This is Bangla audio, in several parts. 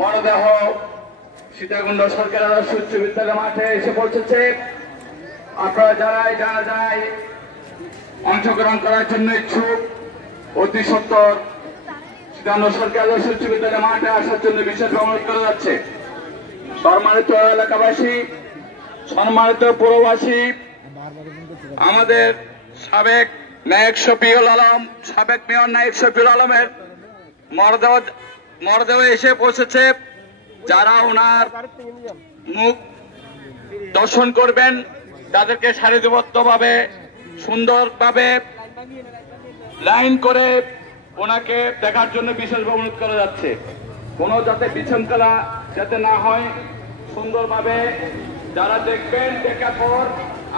মরদেহ সীতাকুণ্ড সরকারি আদর্শ উচ্চ বিদ্যালয় মাঠে এসে পৌঁছেছে। আপনারা যারাই জানাজায় অংশগ্রহণ করার জন্য ইচ্ছুক অতি সত্বর সীতাকুণ্ড সরকারি আদর্শ উচ্চ বিদ্যালয় মাঠে আসার জন্য বিশেষ অনুরোধ করা যাচ্ছে। সম্মানিত এলাকাবাসী, সম্মানিত পৌরবাসী, আমাদের সাবেক নায়ক শফিউল আলম, সাবেক মেয়র নায়ক শফিউল আলমের মরদেহ এসে পৌঁছেছে। যারা ওনার মুখ দর্শন করবেন তাদেরকে সারিবদ্ধভাবে সুন্দরভাবে লাইন করে ওনাকে দেখার জন্য বিশেষ অনুরোধ করা যাচ্ছে। কোনো যাতে বিশৃঙ্খলা যাতে না হয়, সুন্দরভাবে যারা দেখবেন, দেখার পর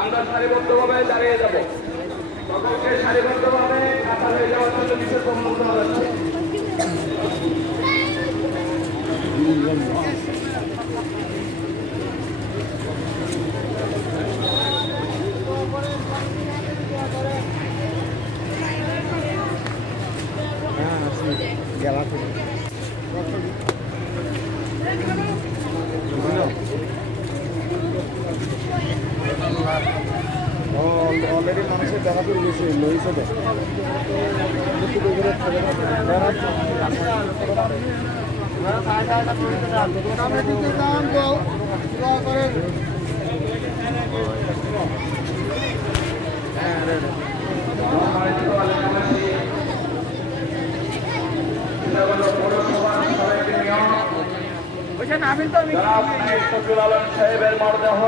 আমরা সারিবদ্ধভাবে দাঁড়িয়ে যাব। সকলকে সারিবদ্ধভাবে কাতার হয়ে যাওয়ার জন্য বিশেষ অনুরোধ করা যাচ্ছে। অলরেডি মানুষের দেখা করে গেছে লইছে সাহেবের মরদেহ